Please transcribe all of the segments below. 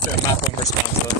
to a map and respond to it.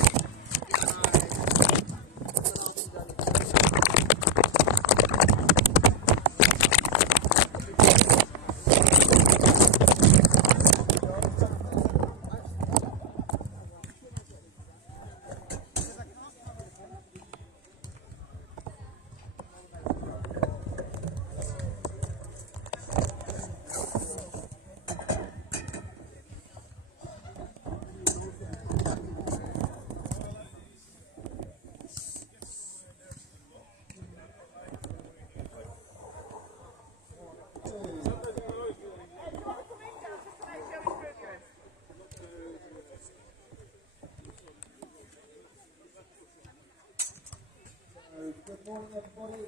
Good morning, everybody.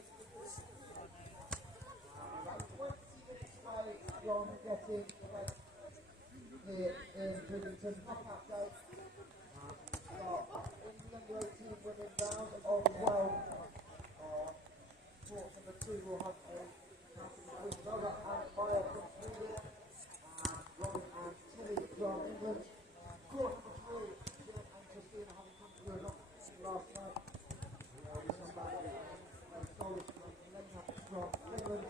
From getting here in Bridlington knockout day. England 18 women round of 12. Sports number 2 will have a Nevza and Maya from Sweden, and Robin and Tilly from England. Court number 3, Jim and Christina having come through a knock last night. From England,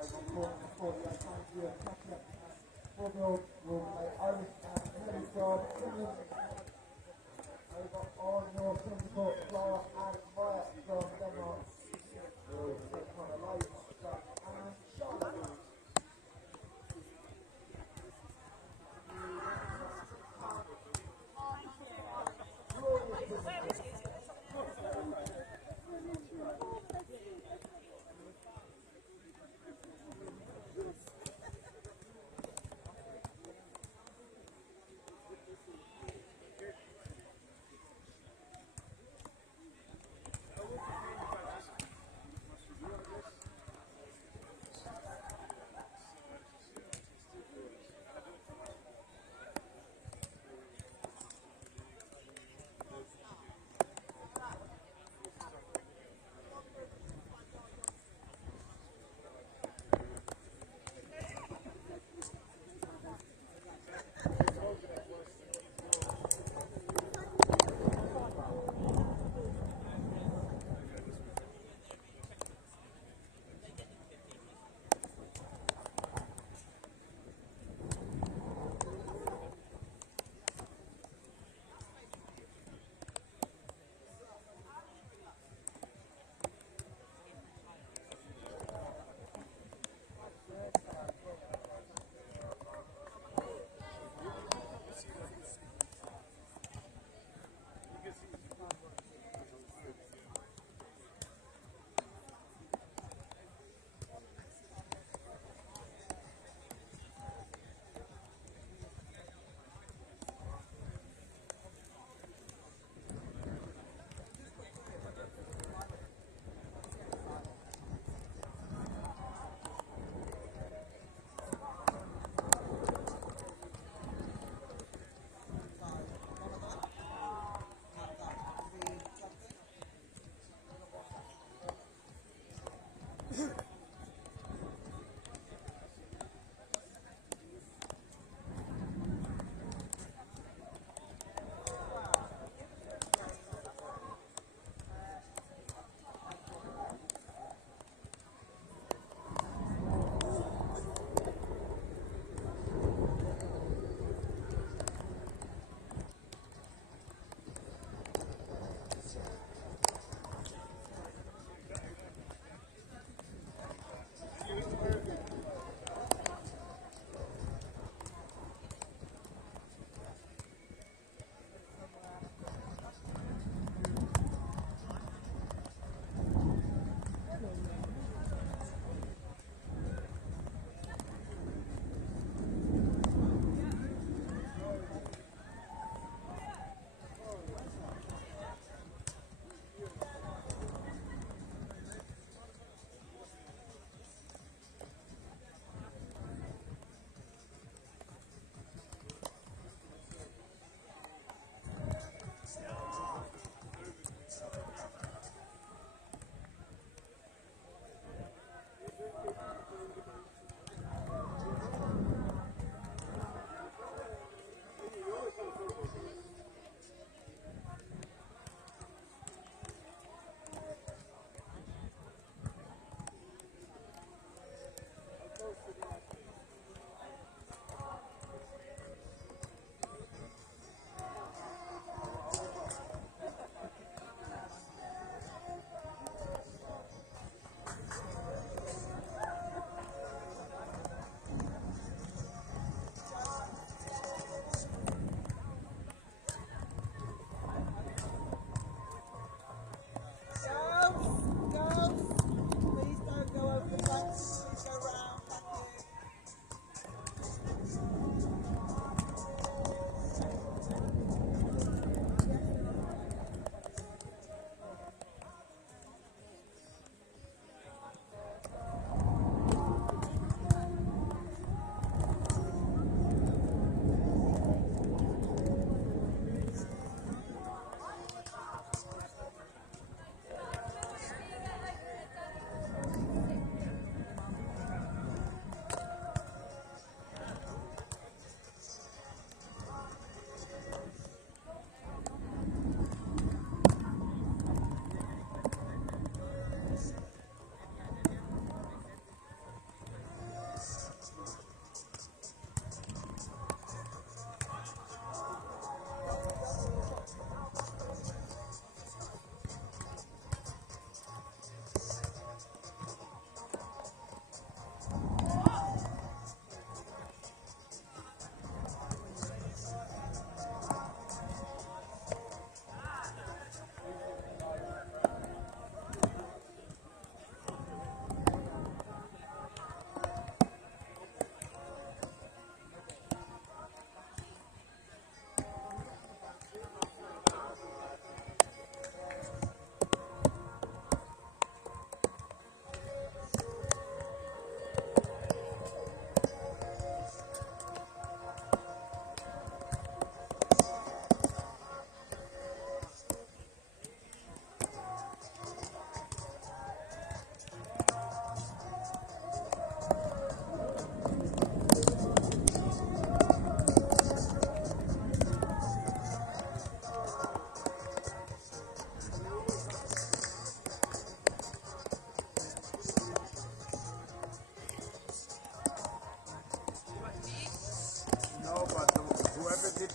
over on court number 4, the Ngatcha. 4-year-old will play Irish and Tilly from England. Over on your centre court, Clara and Maya from Denmark. Will take on a live and Charlotte.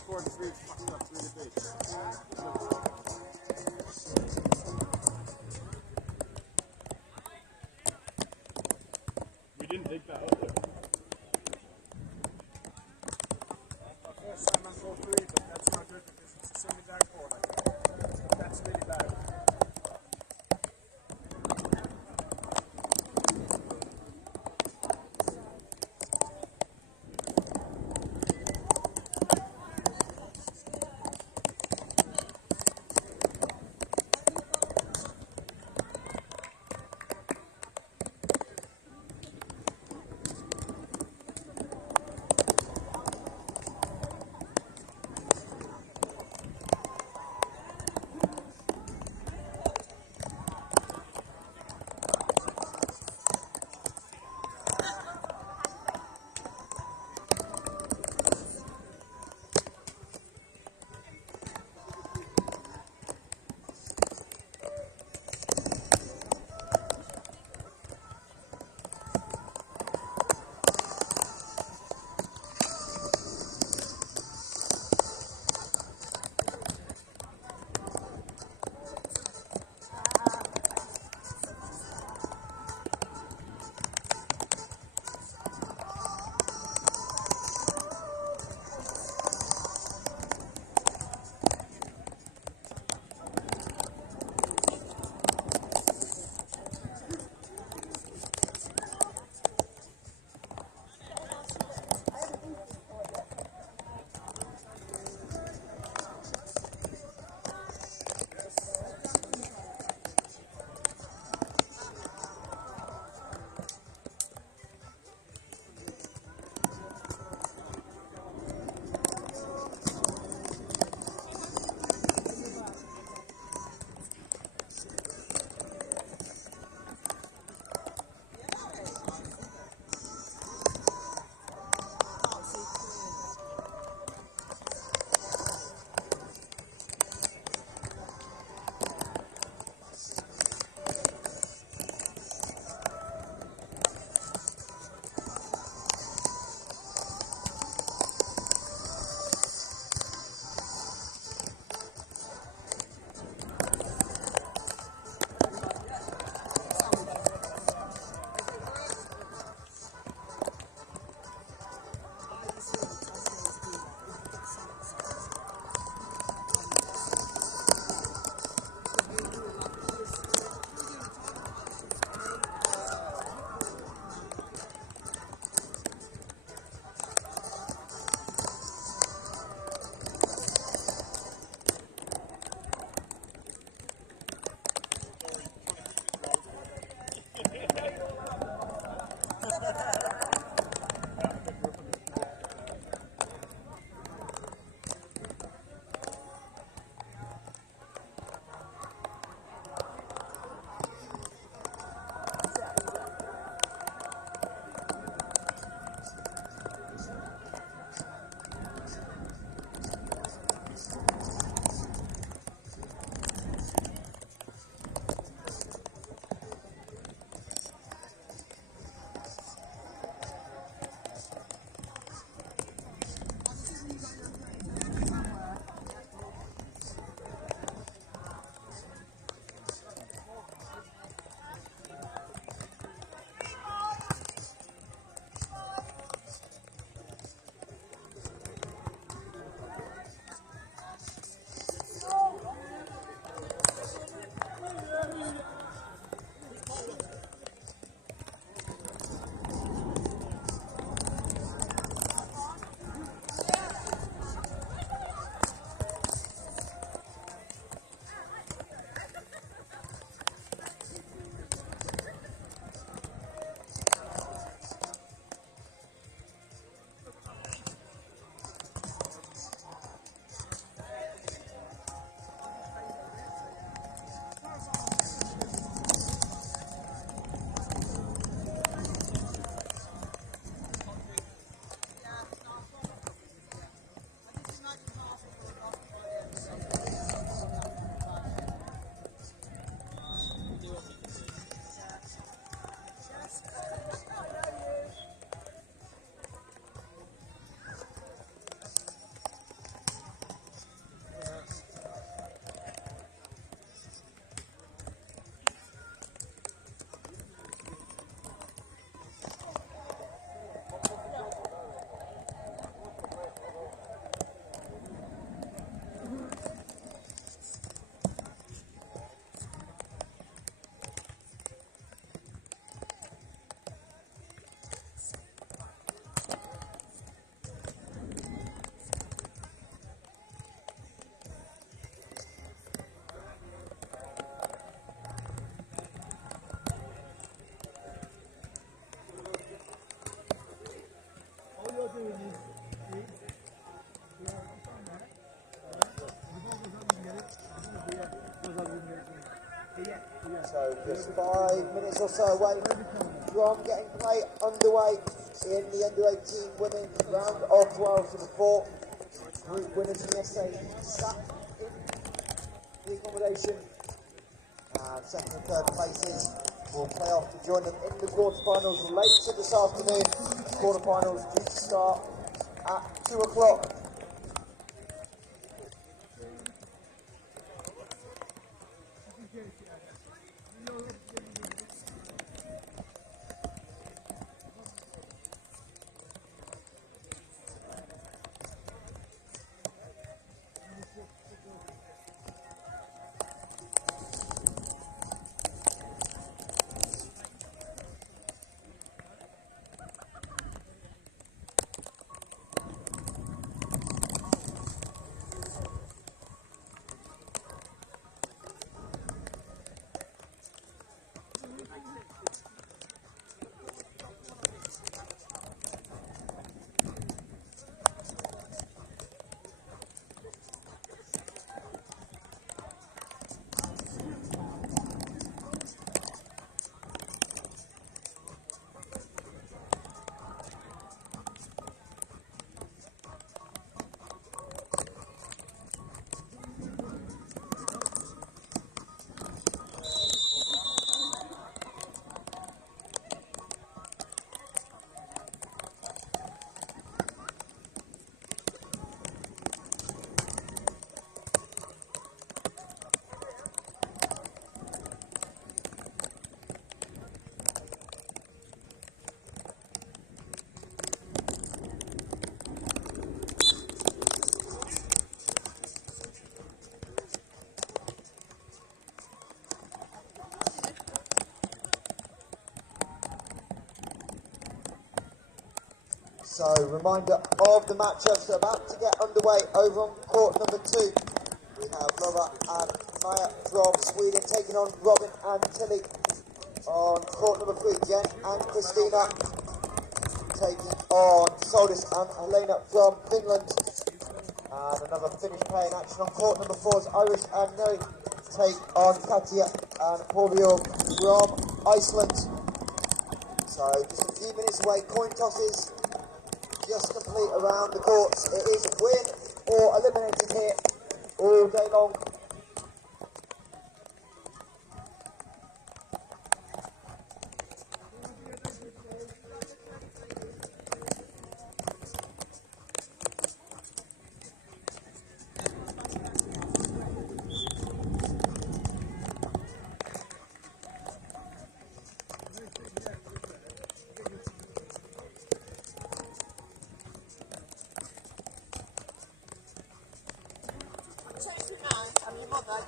scored 3 fucked up really big. We didn't take that up there. First time I scored 3, but that's not good because it's a semi-dark ball like that. That's really bad. So just 5 minutes or so away from getting play underway in the under-18 women's round of 12 to the 4 group winners in the essay sat in the accommodation, and second and third places will play off to join them in the quarterfinals later this afternoon. Quarterfinals due to start at 2 o'clock. So, reminder of the matchups about to get underway over on court number 2. We have Laura and Maya from Sweden taking on Robin and Tilly. On court number 3, Jen and Christina taking on Solis and Helena from Finland. And another Finnish player in action on court number 4 is Irish and Neri take on Katja and Paulio from Iceland. So, just a few minutes away, coin tosses just complete around the courts. It is win or eliminated here all day long.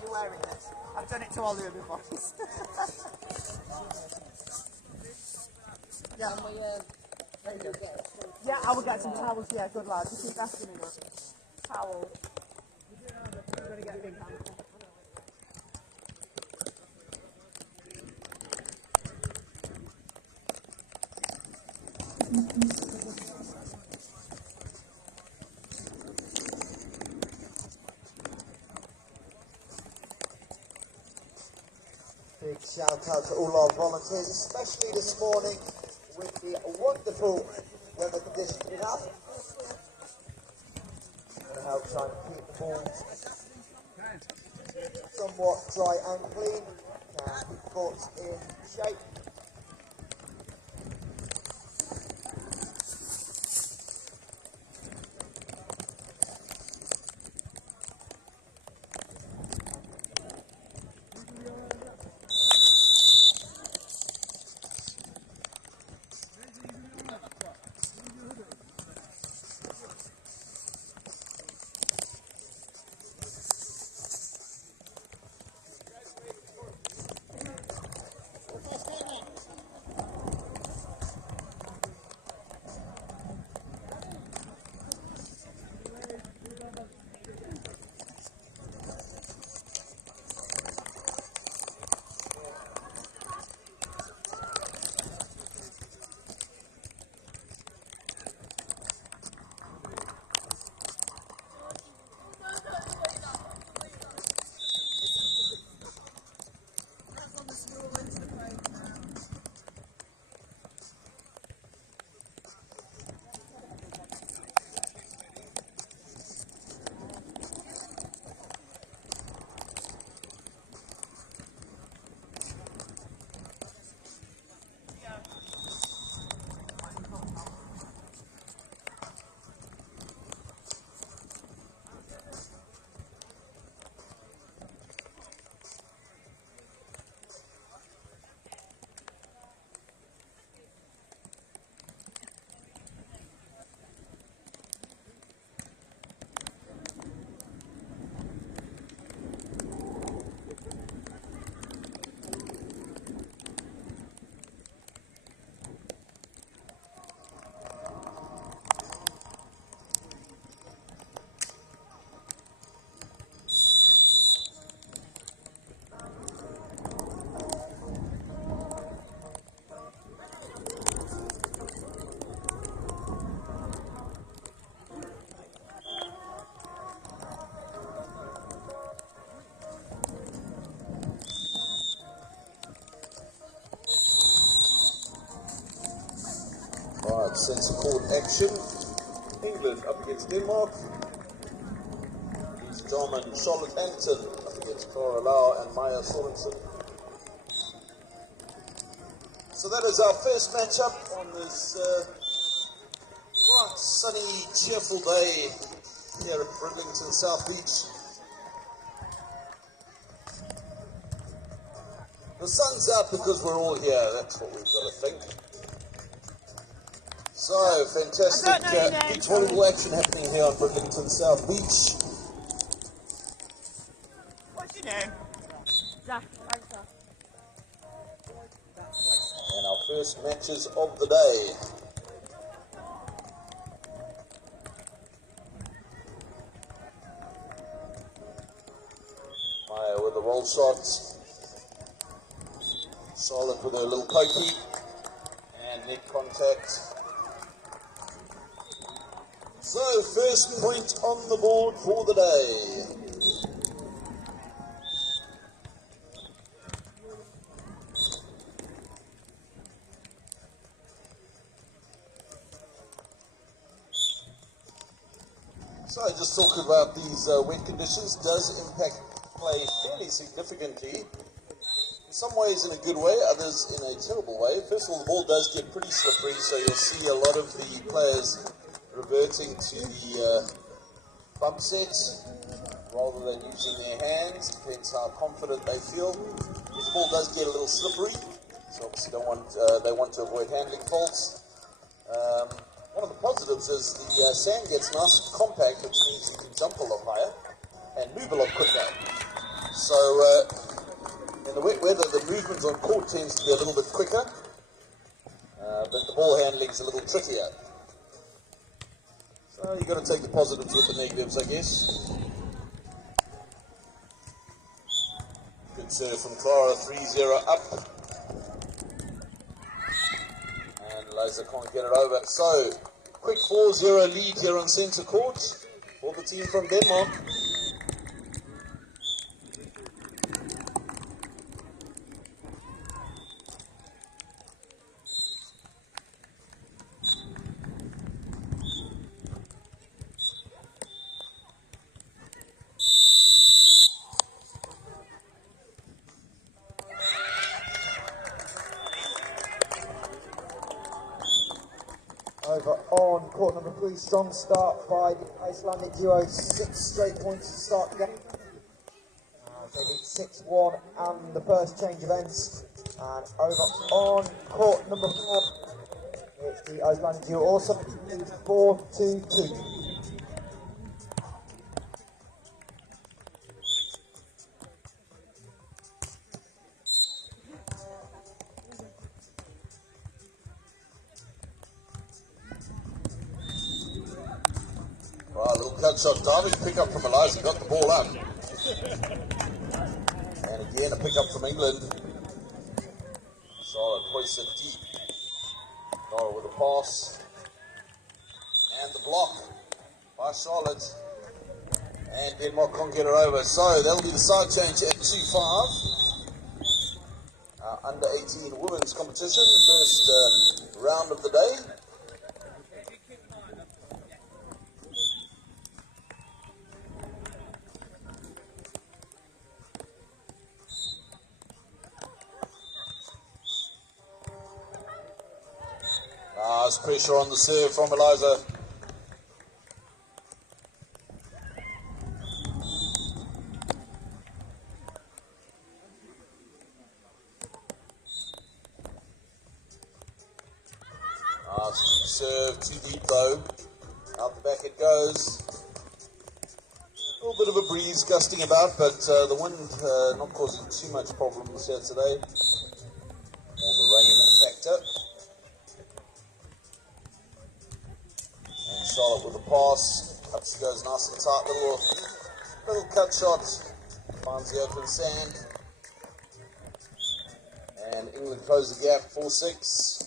You're wearing this. I've done it to Ollie before. Yeah. There you go. Yeah, I will get some towels. Yeah, good lad. Just keep asking me that. Towels. I'm going to get a big handful. Big shout out to all our volunteers, especially this morning with the wonderful weather conditions we have. Going to help try and keep the ball somewhat dry and clean, keep the courts in shape. Centre court action. England up against Denmark. Lisa Jarman, Charlotte Anton up against Clara Lau and Maya Sorensen. So that is our first matchup on this bright, sunny, cheerful day here at Bridlington South Beach. The sun's out because we're all here, that's what we've got to think. So, fantastic beach volleyball action happening here on Bridlington South Beach. What's your name? Jack. And our first matches of the day. Maya with a roll shot. Charlotte with her little pokey. And net contact. So, first point on the board for the day. So, just talking about these wet conditions does impact play fairly significantly. In some ways in a good way, others in a terrible way. First of all, the ball does get pretty slippery, so you'll see a lot of the players reverting to the bump set rather than using their hands. Depends how confident they feel. The ball does get a little slippery, so obviously they want to avoid handling faults. One of the positives is the sand gets nice and compact, which means you can jump a lot higher and move a lot quicker. So in the wet weather, the movement on court tends to be a little bit quicker, but the ball handling is a little trickier. So you've got to take the positives with the negatives, I guess. Good serve from Clara, 3-0 up. And Liza can't get it over. So, quick 4-0 lead here on centre court for the team from Denmark. Over on court number 3, strong start by the Icelandic duo, 6 straight points to start the game. They lead 6-1 and the first change of ends. And over on court number 4, it's the Icelandic duo also 4-2. Right, a little cut shot diving pick up from Eliza, got the ball up. And again a pick up from England. Charlotte hoists it deep. Nora with a pass. And the block by Charlotte. And Denmark can't get her over. So that'll be the side change at 2-5. Under 18 women's competition, first round of the day. Nice pressure on the serve from Eliza. Nice serve, too deep though. Out the back it goes. A little bit of a breeze gusting about, but the wind not causing too much problems here today. More the rain factor. And Charlotte with a pass. Up she goes nice and tight. Little cut shot. Finds the open sand. And England close the gap, 4-6.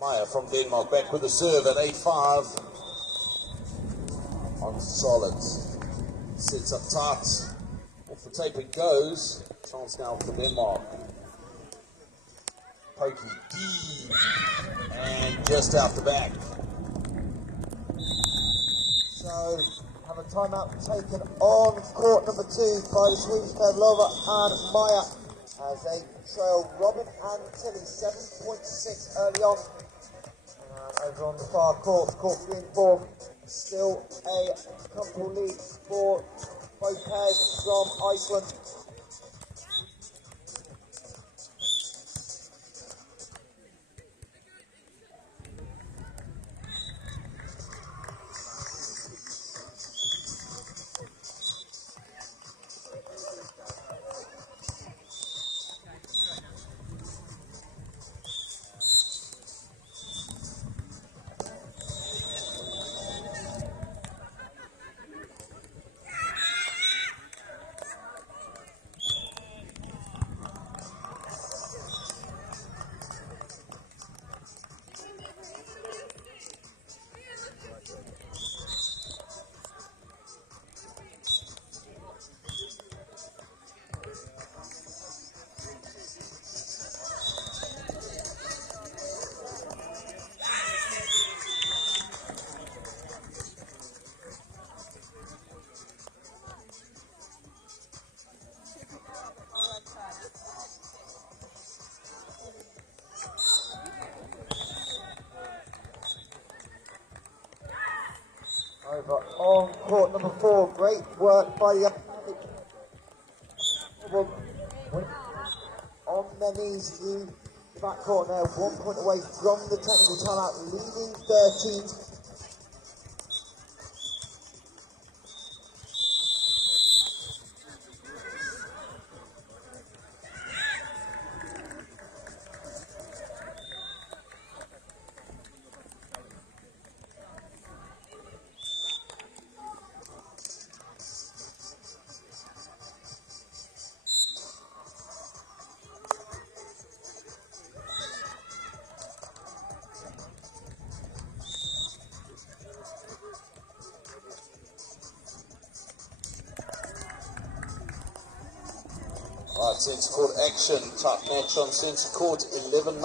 Maya from Denmark back with the serve at 8-5. On solid. Sets up tight. Off the tape it goes. Chance now for Denmark. Poking deep. And just out the back. So, have a timeout taken on court number 2 by the Swedish pair Lova and Maya as they trail Robin and Tilly 7.6 early on. And over on the far court 3 and 4, still a comfortable lead for both pairs from Iceland. Over on court number 4, great work by the on their knees to the back court now, 1 point away from the technical timeout, leading 13. Right, centre court action, tight match on centre court, 11-9.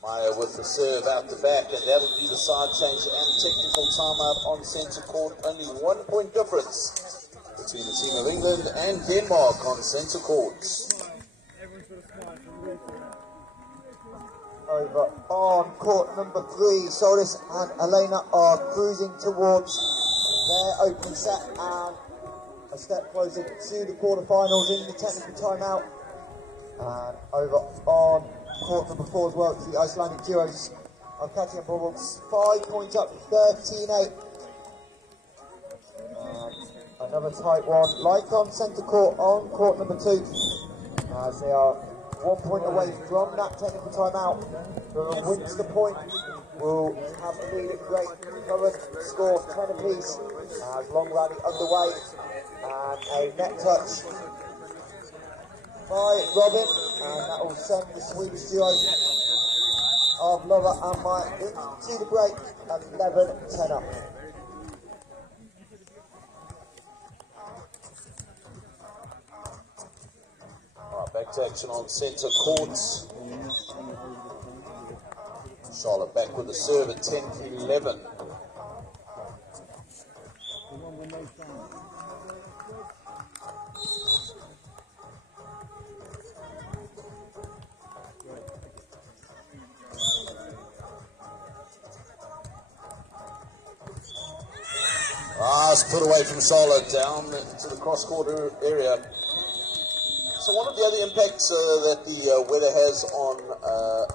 Maya with the serve out the back, and that'll be the side change and technical timeout on centre court. Only 1 point difference between the team of England and Denmark on centre court. Over on court number 3, Solis and Elena are cruising towards their opening set and a step closer to the quarterfinals in the technical timeout. And over on court number 4 as well, the Icelandic duos are catching up ball 5 points up, 13-8. Another tight one, like on centre court on court number 2, as they are 1 point away from that technical timeout. Whoever wins the point will have the lead at great current score 10 apiece. As long rally underway. And a net touch by Robin, and that will send the Swedish duo of Lover and Maya into the break, 11-10 up. Right, back to action on centre court. Charlotte back with the serve at 10-11. It's put away from Charlotte down into the cross-court area. So one of the other impacts that the weather has on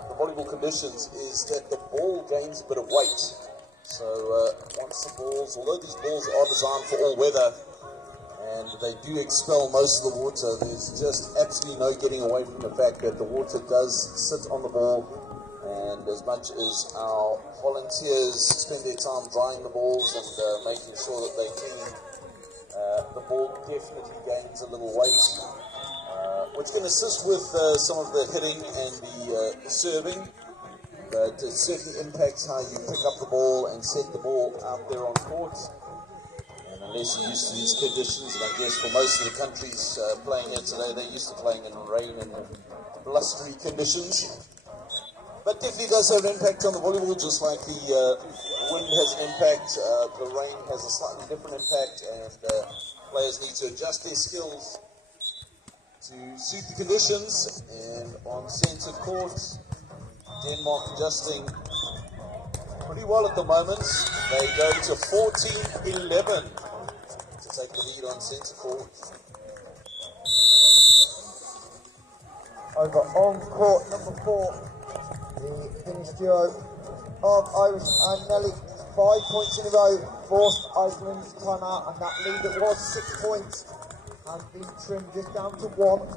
the volleyball conditions is that the ball gains a bit of weight. So once the balls, although these balls are designed for all weather and they do expel most of the water, there's just absolutely no getting away from the fact that the water does sit on the ball. And as much as our volunteers spend their time drying the balls and making sure that they clean, the ball definitely gains a little weight. which can assist with some of the hitting and the serving, but it certainly impacts how you pick up the ball and set the ball out there on court. And unless you're used to these conditions, and I guess for most of the countries playing here today, they're used to playing in rain and blustery conditions. But definitely does have an impact on the volleyball, just like the wind has an impact, the rain has a slightly different impact, and players need to adjust their skills to suit the conditions. And on centre court, Denmark adjusting pretty well at the moment. They go to 14-11 to take the lead on centre court. Over on court number 4, the Finnish duo of Irish and Nelly, 5 points in a row, forced Iceland's timeout, and that lead that was 6 points has been trimmed just down to 1.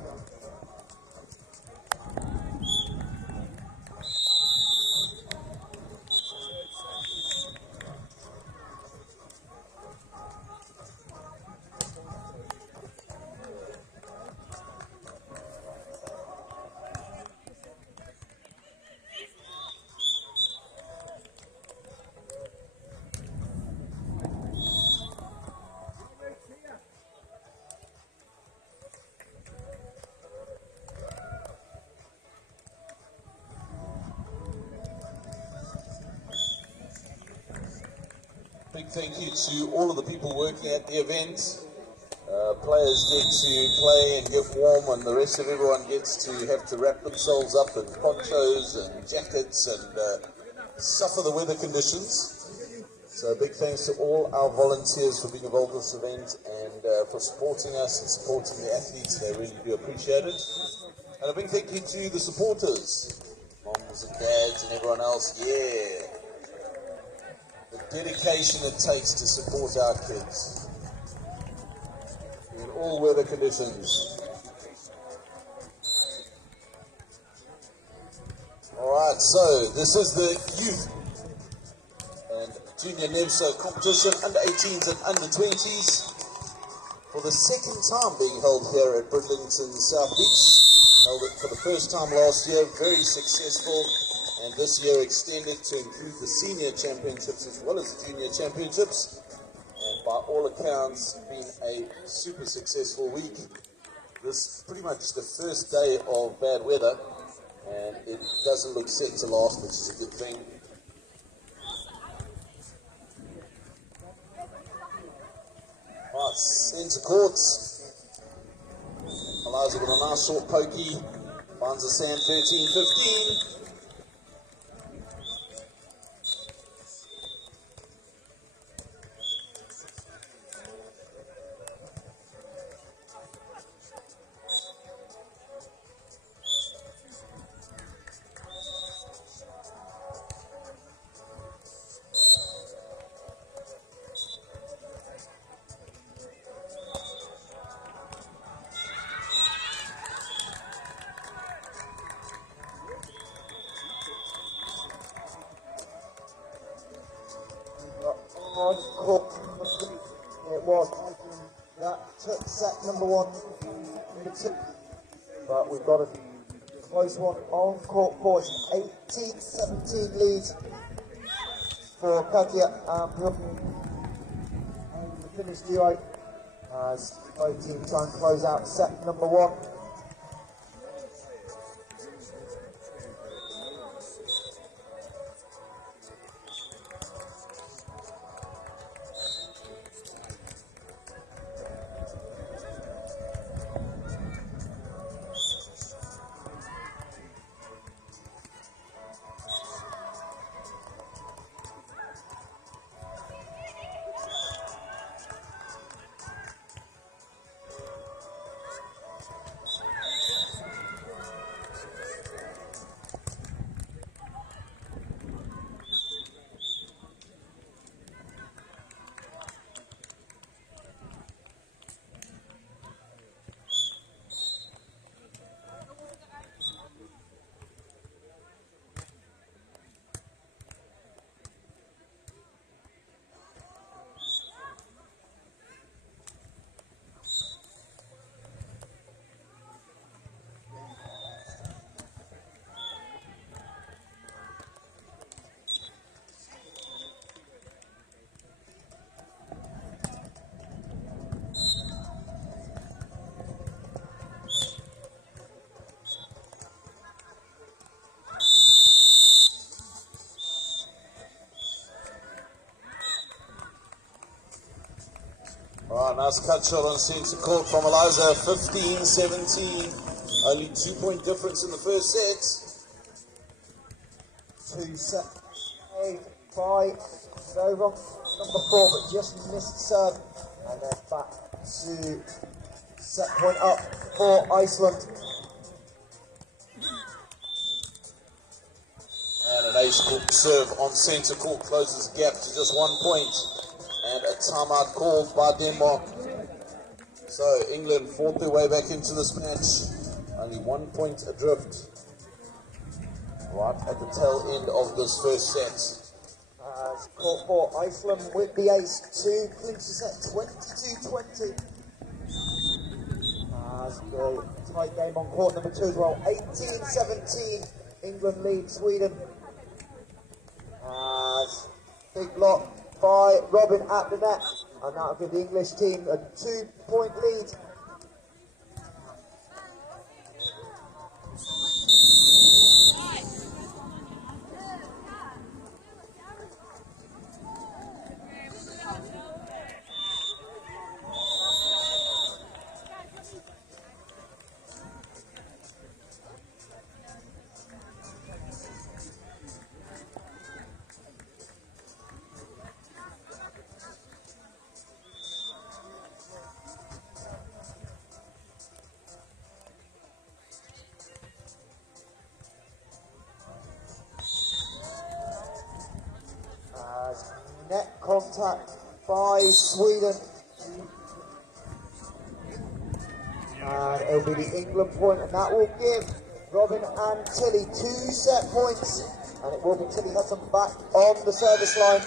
Big thank you to all of the people working at the event. Players get to play and get warm, and the rest of everyone gets to have to wrap themselves up in ponchos and jackets and suffer the weather conditions. So big thanks to all our volunteers for being involved in this event and for supporting us and supporting the athletes. They really do appreciate it. And a big thank you to the supporters, moms and dads and everyone else. Yeah. The dedication it takes to support our kids in all weather conditions. Alright, so this is the youth and junior Nevza competition, under 18s and under 20s, for the second time being held here at Bridlington South Beach. Held it for the first time last year, very successful. And this year extended to include the senior championships as well as the junior championships. And by all accounts, been a super successful week. This is pretty much the first day of bad weather, and it doesn't look set to last, which is a good thing. Right, centre courts. Allows it with a nice short pokey. Finds the sand 13-15. On court number 3, it was that took set number 1, number 2, but we've got a close one on court 4, 18-17 lead for Katja and Brooklyn, and the Finnish duo as both teams try and close out set number 1. nice cut shot on centre court from Eliza, 15-17. Only 2-point difference in the first set. 2 set made by Nova, number 4, but just missed serve. And then back to set point up for Iceland. And an ace court serve on centre court closes the gap to just 1 point. And a timeout called by Denmark. So England fought their way back into this match. Only 1 point adrift. Right at the tail end of this first set. Court for Iceland with the ace to clinch the set 22-20. As the tight game on court number 2 as well. 18-17. England lead Sweden. As big block by Robin at the net. And that'll give the English team a 2-point lead. Net contact by Sweden. And it'll be the England point, and that will give Robin and Tilly 2 set points. And it will be Tilly Hudson back on the service line.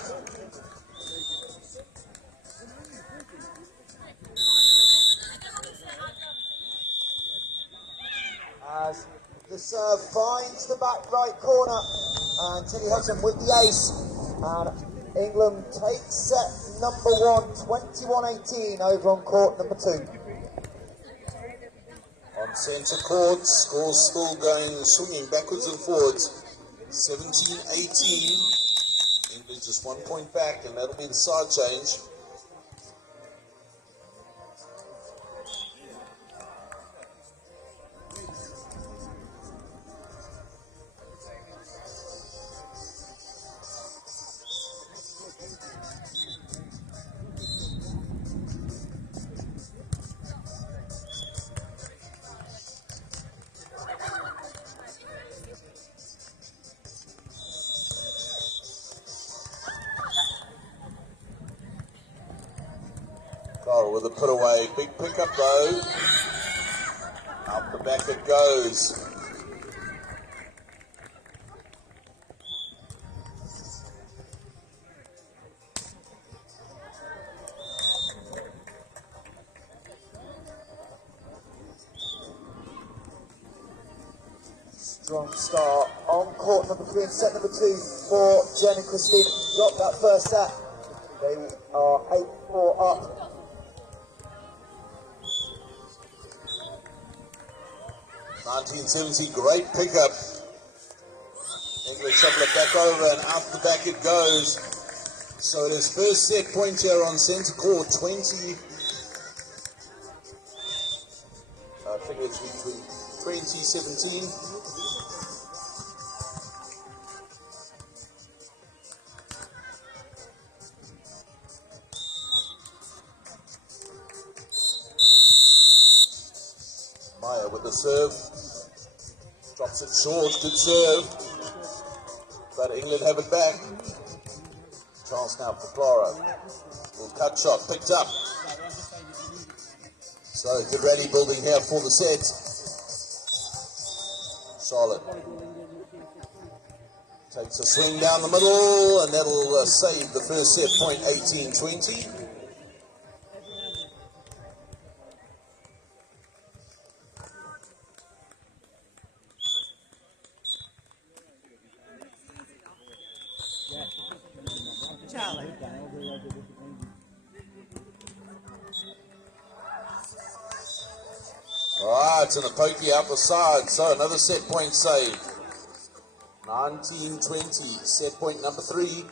As the serve finds the back right corner, and Tilly Hudson with the ace. And England takes set number 1, 21-18 over on court number 2. On centre court, scores still going, swinging backwards and forwards. 17-18. England just 1 point back, and that'll be the side change. With a put away, big pickup though. Out the back it goes. Strong start on court number 3 and set number 2 for Jen and Christine. Dropped that first set. They are 8-4 up. 1970, great pickup. England shuffle it back over, and out the back it goes. So it is first set point here on centre court, 20. I think it's between 2017. Maya with the serve. Drops it short, good serve. But England have it back. Chance now for Clara. Little cut shot, picked up. So good rally building here for the set. Charlotte takes a swing down the middle, and that'll save the first set point, 18-20. Right, and a pokey out the side, so another set point saved. 19-20, set point number 3.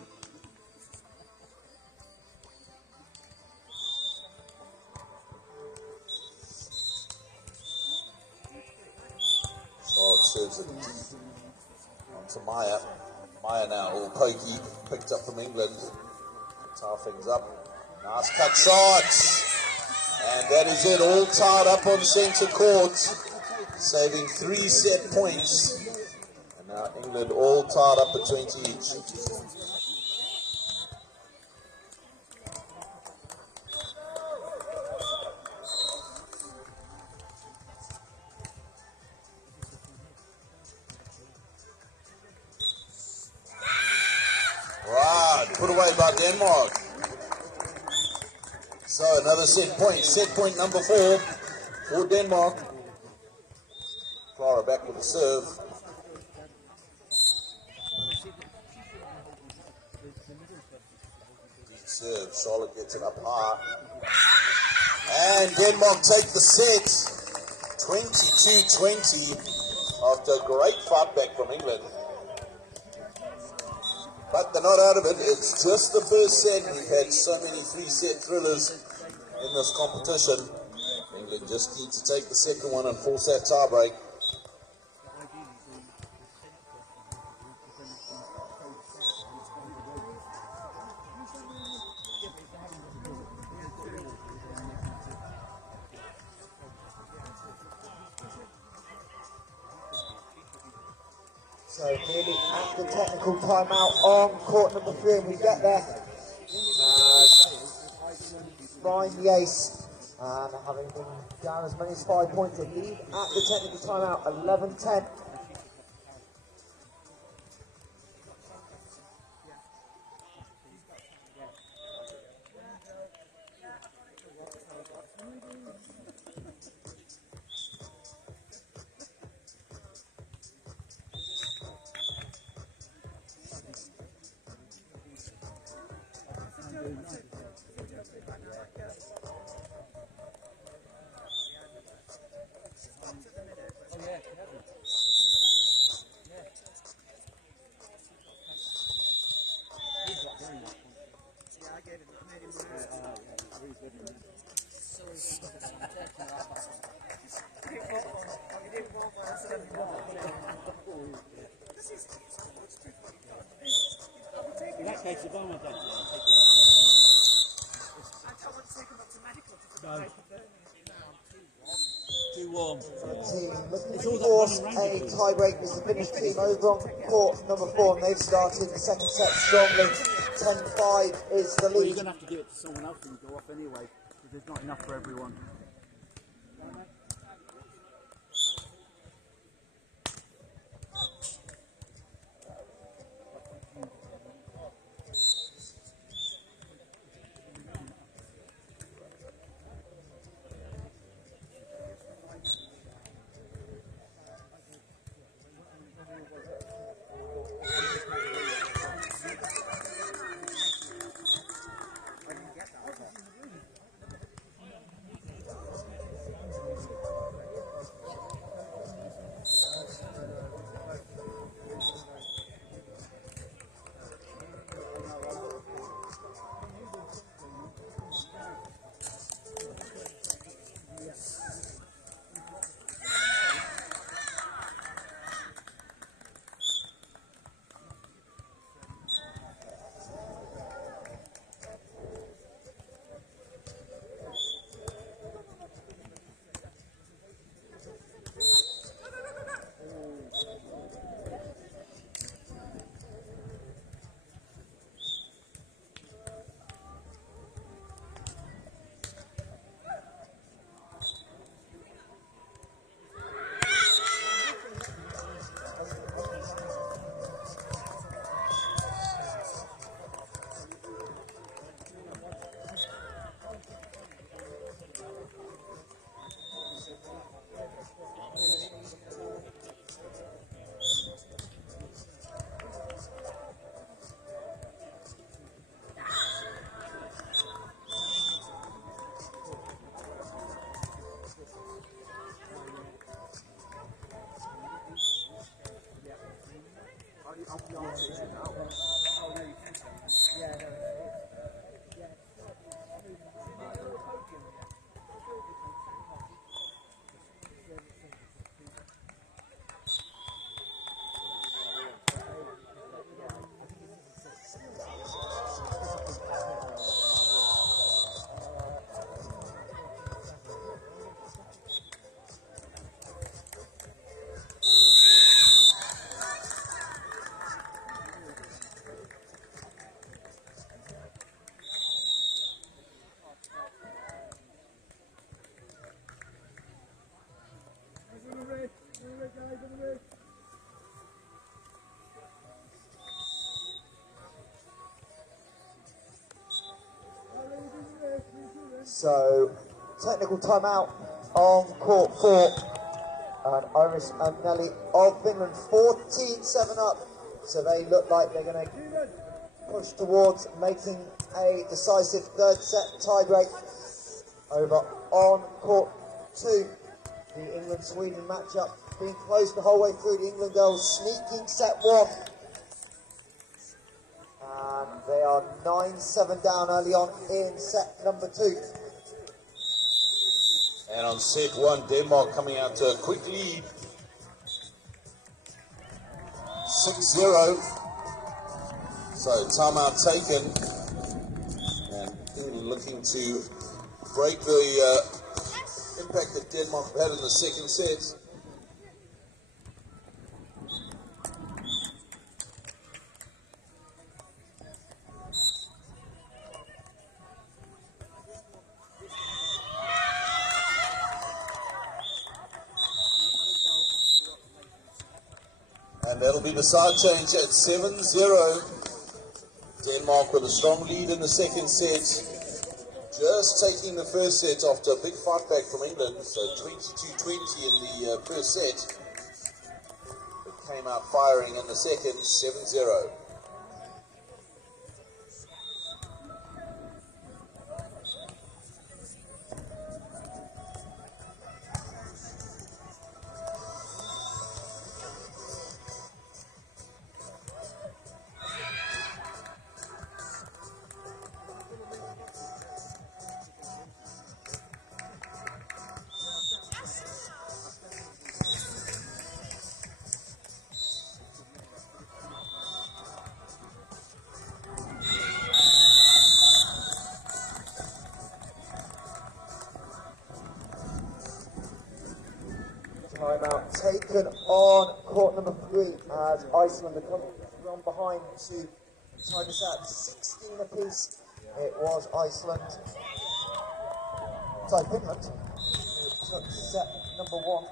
serves it onto Maya. Maya now, all pokey, picked up from England. Tie things up. Nice cut shot. And that is it, all tied up on centre court. Saving 3 set points. And now England all tied up at 20 each. Right, put away by Denmark. So another set point number 4 for Denmark. Clara back with the serve. Deep serve, Charlotte gets it up high. And Denmark take the set, 22-20, after a great fight back from England. But they're not out of it. It's just the first set. We've had so many 3-set thrillers in this competition. England just need to take the second one and force that tie break. So nearly at the technical timeout on court number 3, and we get there. Ryan Yates, and having been down as many as 5 points, they lead at the technical timeout, 11-10. Team looking to force a tie-break is the Finnish team over on court number 4, and they've started the second set strongly. 10-5 is the Well, lead. you're going to have to give it to someone else when you go off anyway, because there's not enough for everyone. So, technical timeout on court 4. And Iris and Nelly of Finland 14-7 up. So they look like they're going to push towards making a decisive third set tiebreak. Over on court 2, the England-Sweden matchup being close the whole way through. The England girls sneaking set 1. And they are 9-7 down early on in set number 2. And on set 1, Denmark coming out to a quick lead. 6-0. So timeout taken. And England looking to break the impact that Denmark had in the second set. And that'll be the side change at 7-0. Denmark with a strong lead in the second set. Just taking the first set after a big fight back from England. So 22-20 in the first set. It came out firing in the second, 7-0. Timeout taken on court number 3 as Iceland are coming from behind to tie this out 16 apiece. It was Iceland, sorry, Finland, who took set number 1.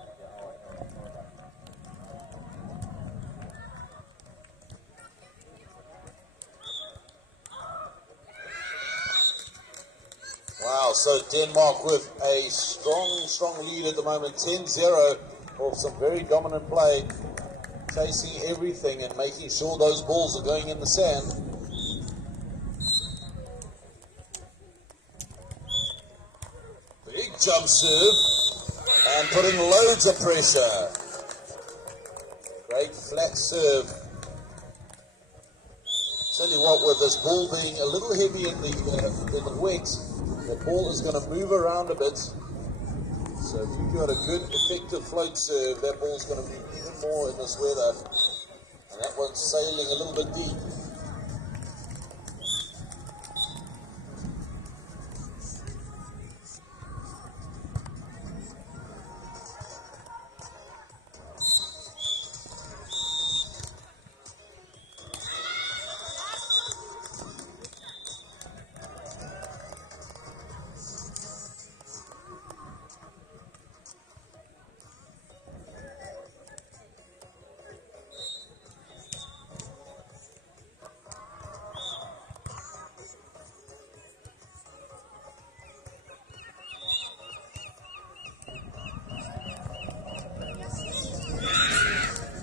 Wow, so Denmark with a strong lead at the moment, 10-0, off some very dominant play, chasing everything and making sure those balls are going in the sand. Big jump serve, and putting loads of pressure. Great flat serve. Tell you what, with this ball being a little heavy in the wet, the ball is going to move around a bit. So if you've got a good, effective float serve, that ball's going to move even more in this weather. And that one's sailing a little bit deep.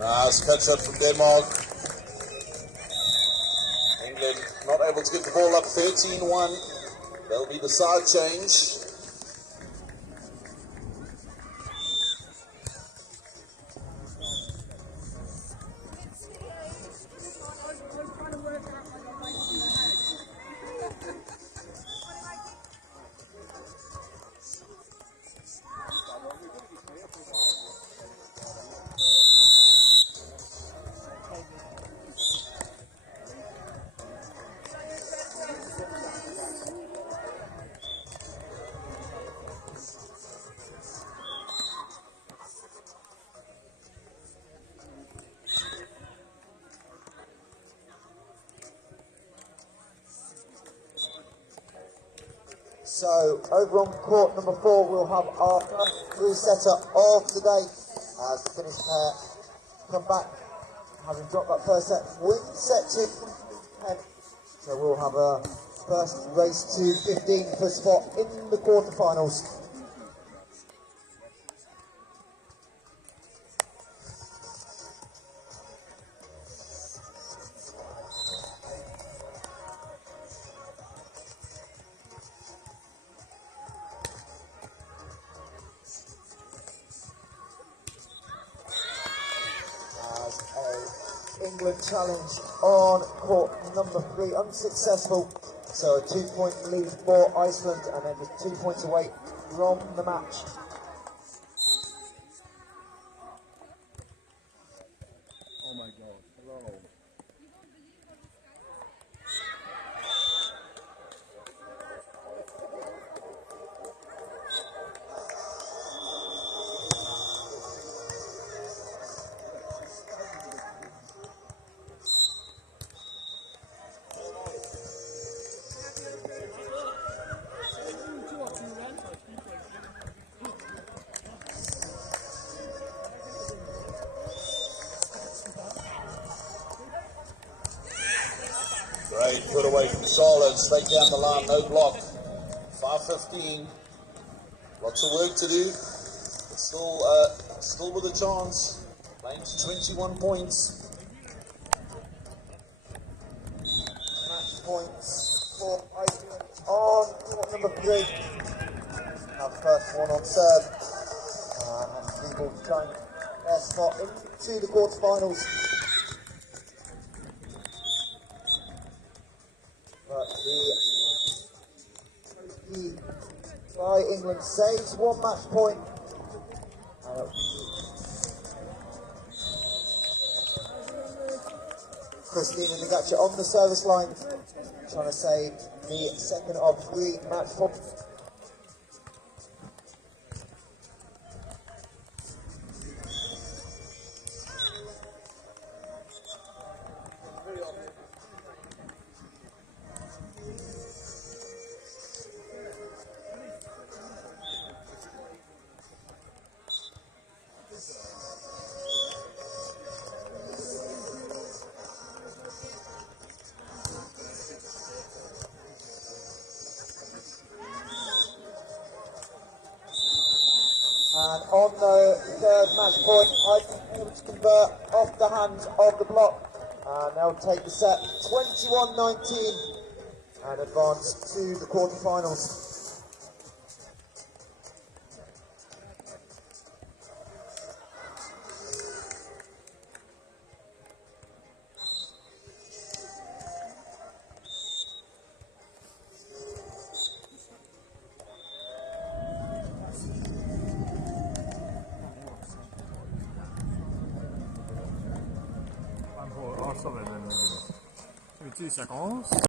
Nice catch up from Denmark. England not able to get the ball up, 13-1. That'll be the side change. So over on court number 4, we'll have our first blue setter of the day as the Finnish pair come back, having dropped that first set, win set 2. So we'll have a First race to 15 for a spot in the quarterfinals. England challenged on court number 3, unsuccessful. So a 2-point lead for Iceland, and then just 2 points away from the match. Oh my God, hello. Great put away from Charlotte, straight down the line, no block. 5:15. Lots of work to do, but still with a chance. Playing to 21 points. Match points for Iceland on court number 3. Now the first one on serve. And people trying their spot into the quarterfinals. But the by England saves 1 match point. Krist and Ngatcha on the service line, trying to save the second of 3 match points. And on the third match point, I able to convert off the hands of the block. And they'll take the set 21-19 and advance to the quarterfinals. Oh, sorry, then. Give me 2 seconds.